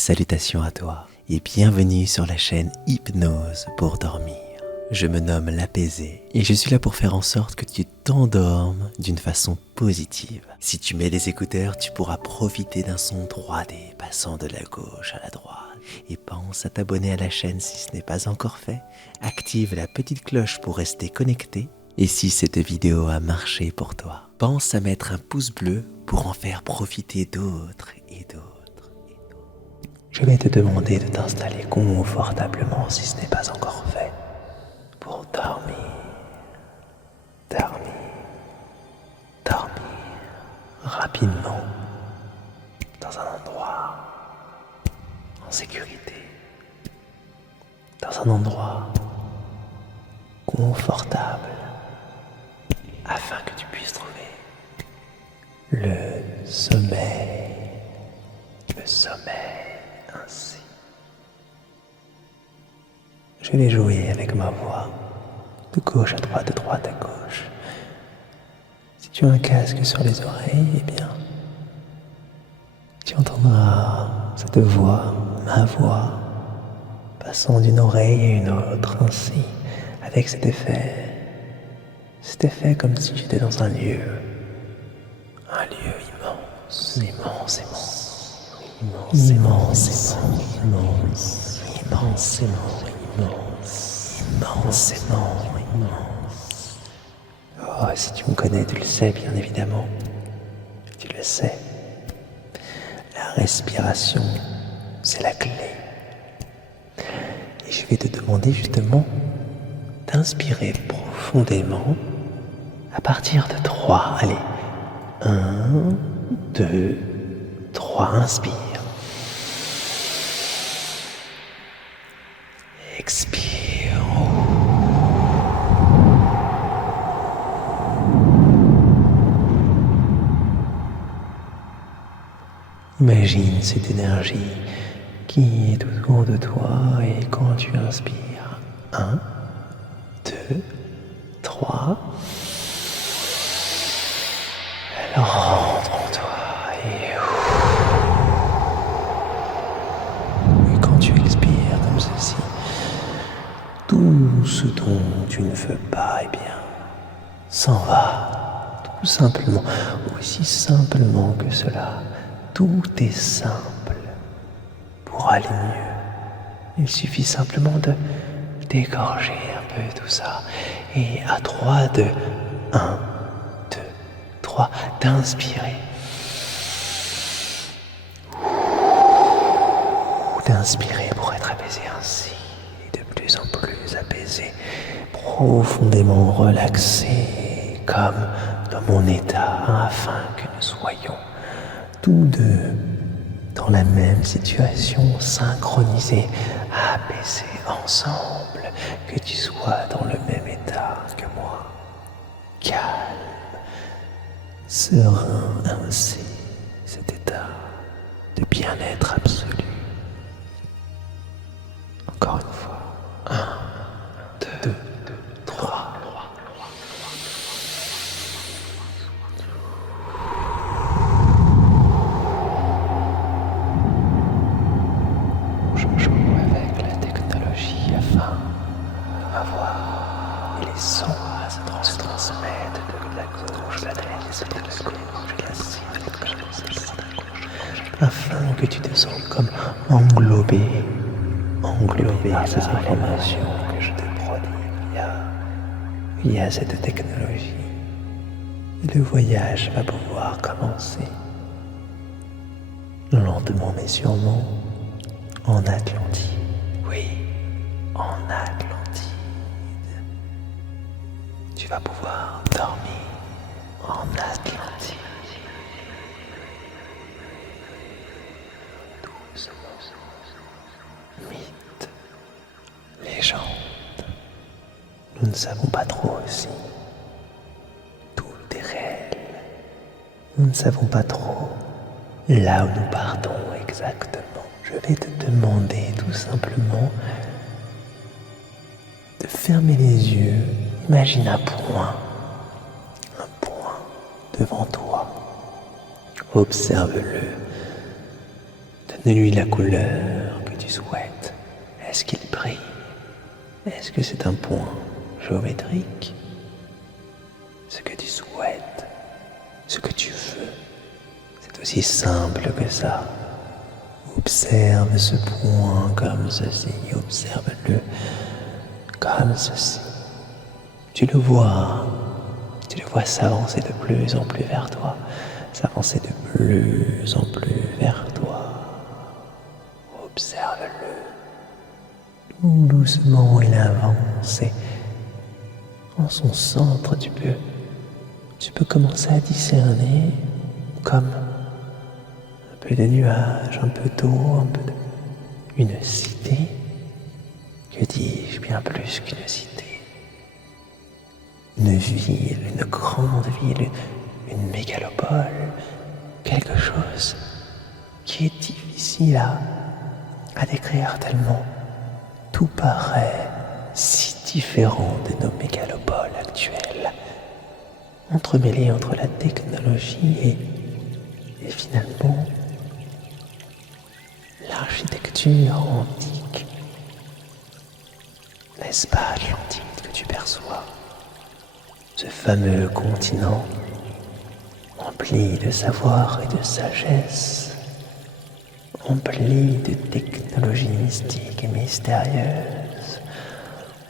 salutations à toi et bienvenue sur la chaîne Hypnose pour dormir. Je me nomme l'Apaisé et je suis là pour faire en sorte que tu t'endormes d'une façon positive. Si tu mets les écouteurs, tu pourras profiter d'un son 3D passant de la gauche à la droite. Et pense à t'abonner à la chaîne si ce n'est pas encore fait. Active la petite cloche pour rester connecté. Et si cette vidéo a marché pour toi, pense à mettre un pouce bleu pour en faire profiter d'autres et d'autres. Je vais te demander de t'installer confortablement si ce n'est pas encore fait pour dormir rapidement dans un endroit en sécurité, dans un endroit confortable afin que tu puisses trouver le sommeil ainsi. Je vais jouer avec ma voix de gauche à droite, de droite à gauche. Si tu as un casque sur les oreilles, eh bien, tu entendras cette voix, ma voix, passant d'une oreille à une autre, ainsi, avec cet effet comme si tu étais dans un lieu immense. Oh, si tu me connais, tu le sais bien évidemment. Tu le sais. La respiration, c'est la clé. Et je vais te demander justement d'inspirer profondément à partir de 3. Allez, 1, 2, 3, inspire. Expire. Imagine cette énergie qui est autour de toi et quand tu inspires, 1, 2, 3, elle rentre en toi et quand tu expires comme ceci, tout ce dont tu ne veux pas, eh bien, s'en va, tout simplement, aussi simplement que cela. Tout est simple pour aller mieux. Il suffit simplement de dégorger un peu tout ça. Et à 3, 2, 1, 2, 3, d'inspirer. D'inspirer pour être apaisé ainsi. Et de plus en plus apaisé. Profondément relaxé. Comme dans mon état. Afin que nous soyons tous deux dans la même situation, synchronisés, apaisés ensemble, que tu sois dans le même état que moi, calme, serein ainsi, cet état de bien-être absolu. Encore une fois, 1, 2, 3. Se transmettent de la gauche, la droite, de la gauche, la droite, afin que tu te sentes comme englobé par ces informations que je te prodigue via cette technologie. Le voyage va pouvoir commencer lentement mais sûrement en Atlantide. Oui, en Atlantide. Tu vas pouvoir dormir en Atlantide. Doucement. Mythe, légende. Nous ne savons pas trop aussi. Tout est réel. Nous ne savons pas trop là où nous partons exactement. Je vais te demander tout simplement de fermer les yeux. Imagine un point devant toi. Observe-le de Donne-lui la couleur que tu souhaites. Est-ce qu'il brille? Est-ce que c'est un point géométrique? Ce que tu souhaites, ce que tu veux, c'est aussi simple que ça. Observe ce point comme ceci, observe-le comme ceci. Tu le vois s'avancer de plus en plus vers toi, s'avancer de plus en plus vers toi. Observe-le. Tout doucement il avance et en son centre tu peux commencer à discerner comme un peu de nuages, un peu d'eau, une cité. Que dis-je, bien plus qu'une cité. Une ville, une grande ville, une mégalopole, quelque chose qui est difficile à décrire tellement tout paraît si différent de nos mégalopoles actuelles, entremêlées entre la technologie et finalement l'architecture antique. N'est-ce pas Atlantide que tu perçois? Ce fameux continent empli de savoir et de sagesse, empli de technologies mystiques et mystérieuses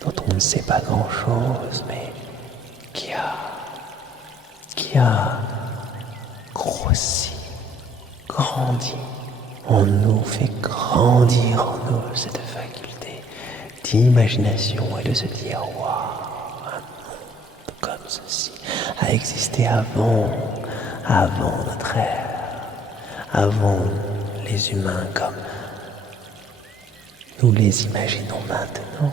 dont on ne sait pas grand-chose, mais qui a grossi, grandi en nous, fait grandir en nous cette faculté d'imagination et de se dire waouh, un monde comme ceci a existé avant notre ère, avant les humains comme nous les imaginons maintenant.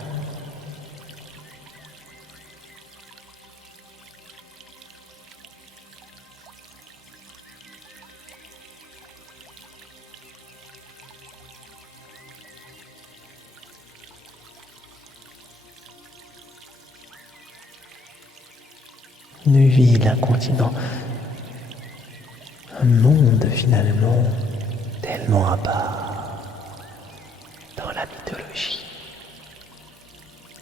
Une ville, un continent, un monde finalement tellement à part dans la mythologie.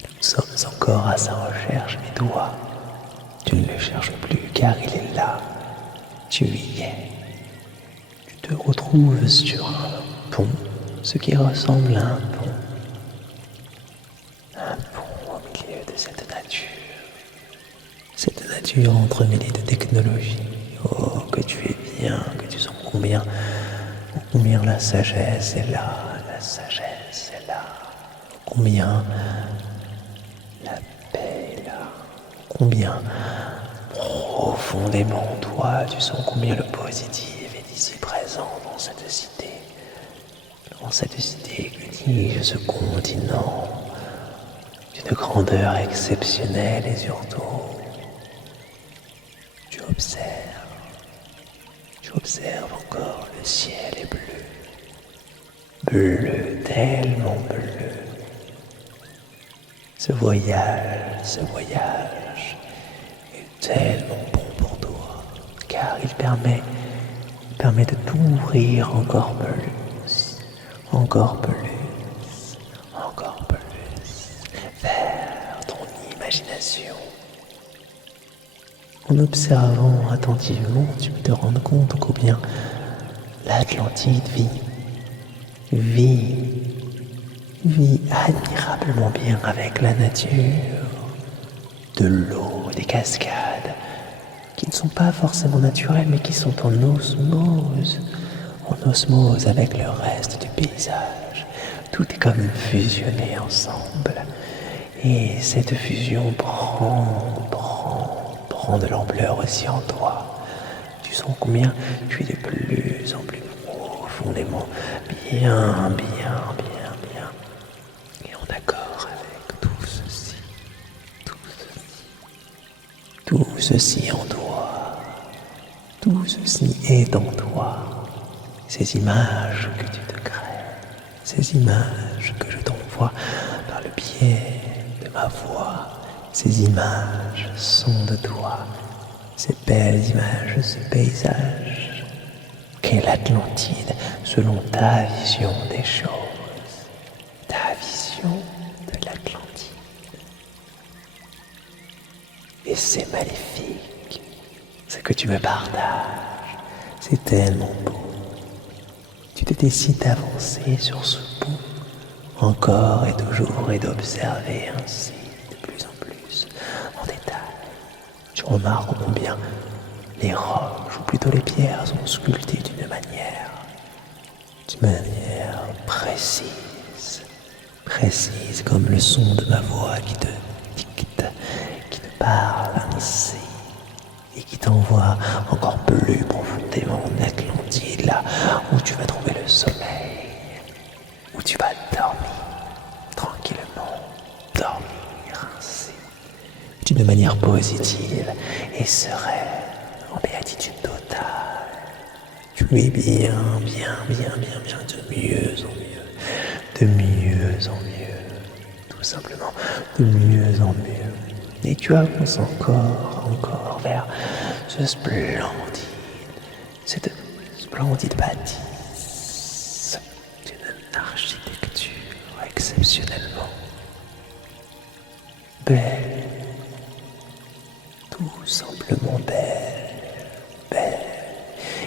Nous sommes encore à sa recherche, mais toi, tu ne le cherches plus car il est là, tu y es. Tu te retrouves sur un pont, ce qui ressemble à un pont au milieu de cette nature. Cette nature entremêlée de technologie. Oh, que tu es bien, que tu sens combien la sagesse est là, la sagesse est là. Combien la paix est là. Combien profondément toi, tu sens combien le positif est ici présent dans cette cité. Dans cette cité, que dis-je, ce continent d'une grandeur exceptionnelle et surtout tu observes encore le ciel est bleu, tellement bleu. Ce voyage est tellement bon pour toi, car il permet de t'ouvrir encore plus vers ton imagination. En observant attentivement, tu peux te rendre compte combien l'Atlantide vit admirablement bien avec la nature, de l'eau, des cascades, qui ne sont pas forcément naturelles, mais qui sont en osmose avec le reste du paysage. Tout est comme fusionné ensemble. Et cette fusion prend de l'ampleur aussi en toi. Tu sens combien tu es de plus en plus profondément bien et en accord avec tout ceci. Tout ceci en toi. Tout ceci est en toi. Ces images que tu te crées, ces images que je t'envoie par le biais de ma voix, ces images sont de toi, ces belles images, ce paysage. qu'est l'Atlantide selon ta vision des choses, ta vision de l'Atlantide. Et c'est magnifique, ce que tu me partages, c'est tellement beau. Tu te décides d'avancer sur ce pont, encore et toujours, et d'observer ainsi de plus en plus en détail. Tu remarques combien les roches, ou plutôt les pierres, sont sculptées d'une manière précise, précise comme le son de ma voix qui te dicte, qui te parle ainsi, et qui t'envoie encore plus profondément en Atlantide, là où tu vas trouver le sommeil, où tu vas dormir tranquillement, dormir ainsi, d'une manière positive et sereine, en béatitude totale. Tu es bien, de mieux en mieux, de mieux en mieux, tout simplement, de mieux en mieux. Et tu avances encore vers cette splendide bâtisse d'une architecture exceptionnellement belle, tout simplement belle,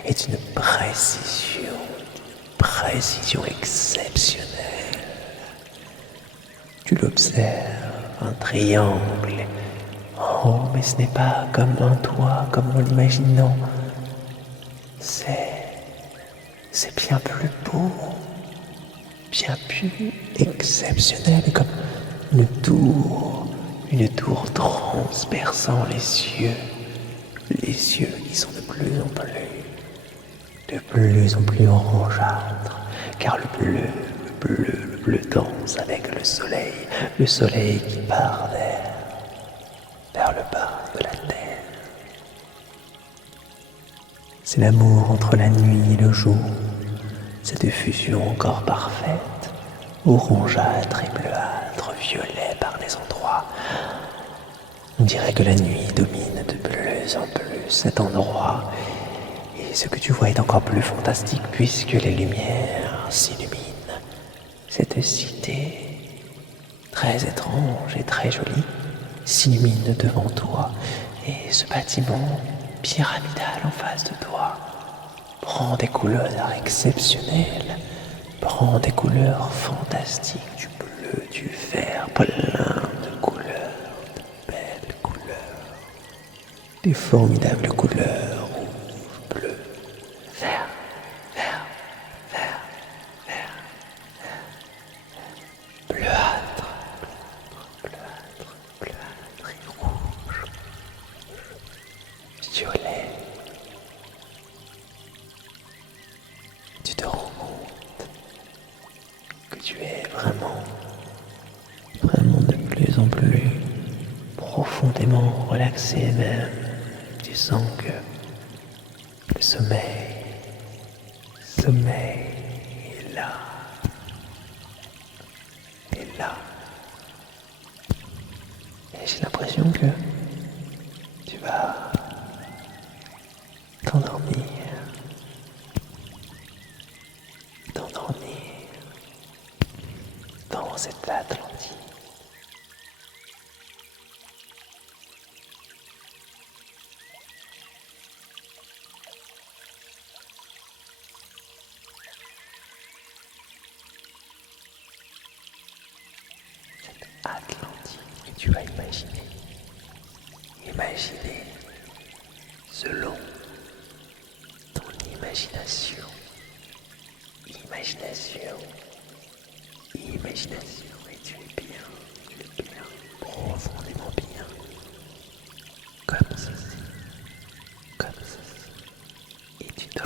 et d'une précision exceptionnelle. Tu l'observes, un triangle. Oh, mais ce n'est pas comme un toit, comme on l'imagine, non. C'est bien plus beau, bien plus exceptionnel, comme une tour transperçant les cieux qui sont de plus en plus orangeâtres, car le bleu danse avec le soleil qui part vers le bas de la terre. C'est l'amour entre la nuit et le jour, cette fusion encore parfaite, orangeâtre et bleuâtre, violet par des endroits. On dirait que la nuit domine de plus en plus cet endroit, et ce que tu vois est encore plus fantastique puisque les lumières s'illuminent. Cette cité, très étrange et très jolie, s'illumine devant toi, et ce bâtiment pyramidal en face de toi prend des couleurs exceptionnelles, prend des couleurs fantastiques, du bleu, du vert, plein de couleurs, de belles couleurs, des formidables couleurs, rouge, bleu, vert, bleuâtre et rouge, violet. Tu te rends compte que tu es vraiment de plus en plus profondément relaxé même. Tu sens que le sommeil est là. Et j'ai l'impression que tu vas t'endormir dans cette Atlantide. Atlantide que tu vas imaginer selon ton imagination, et tu es bien, profondément bien, comme ceci, et tu dors,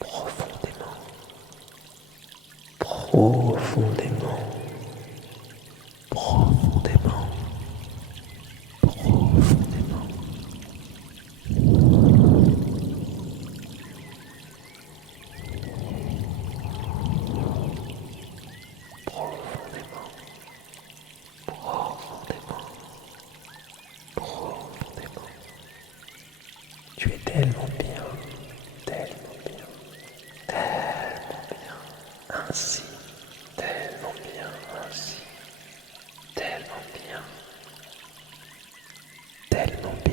profondément, profondément, profondément, profondément. Profondément, profondément.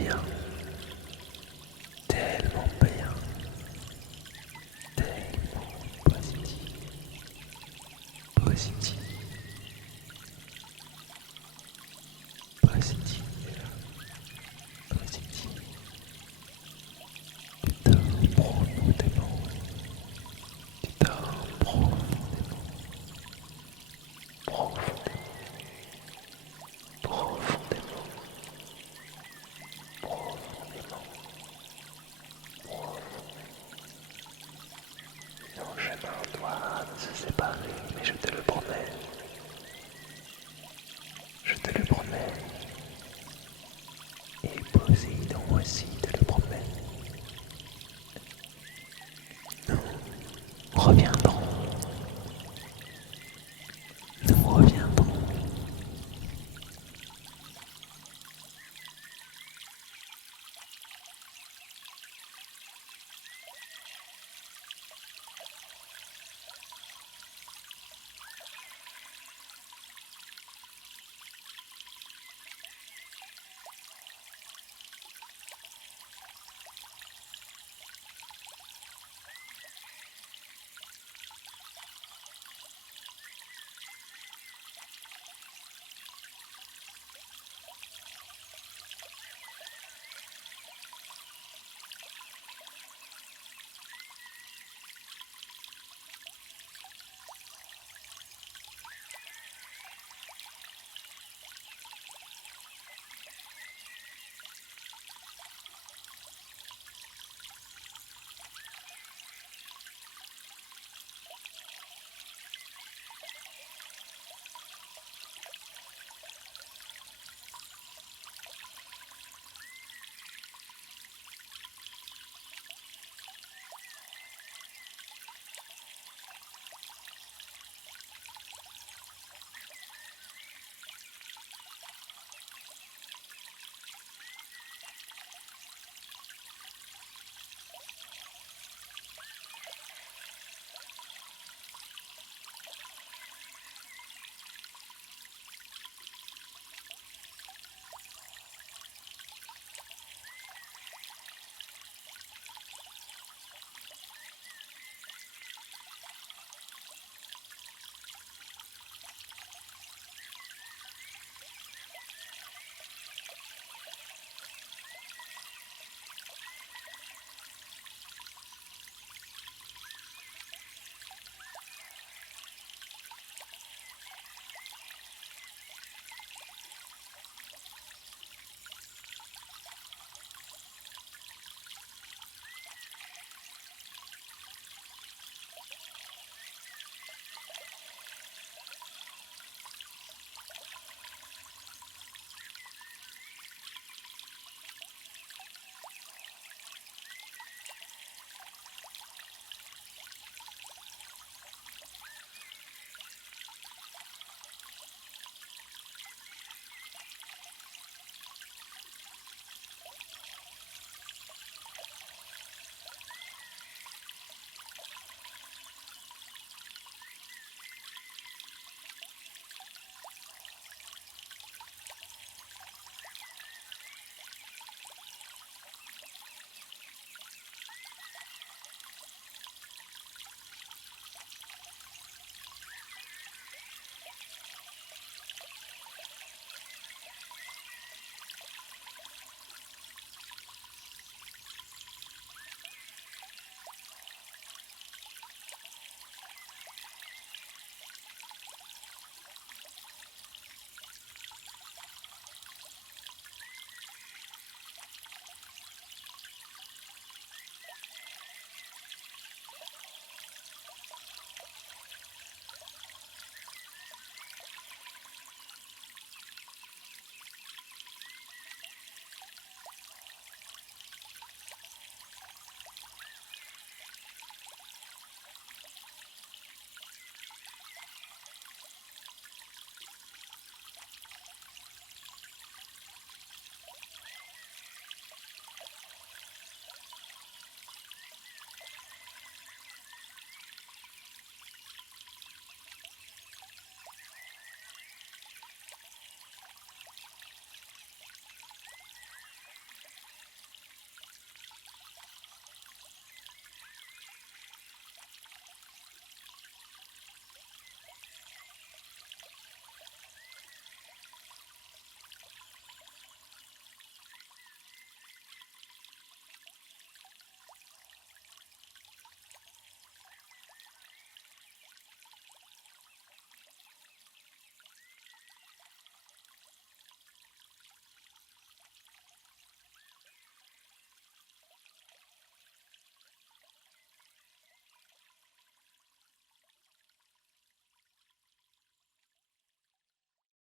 bien, tellement bien, tellement positif, positif, positif, positif. Tu dors profondément, tu dors profondément, profondément, profondément, profondément, profondément. Nos chemins doivent se séparer, mais je te le promets. Je te le promets. Et poser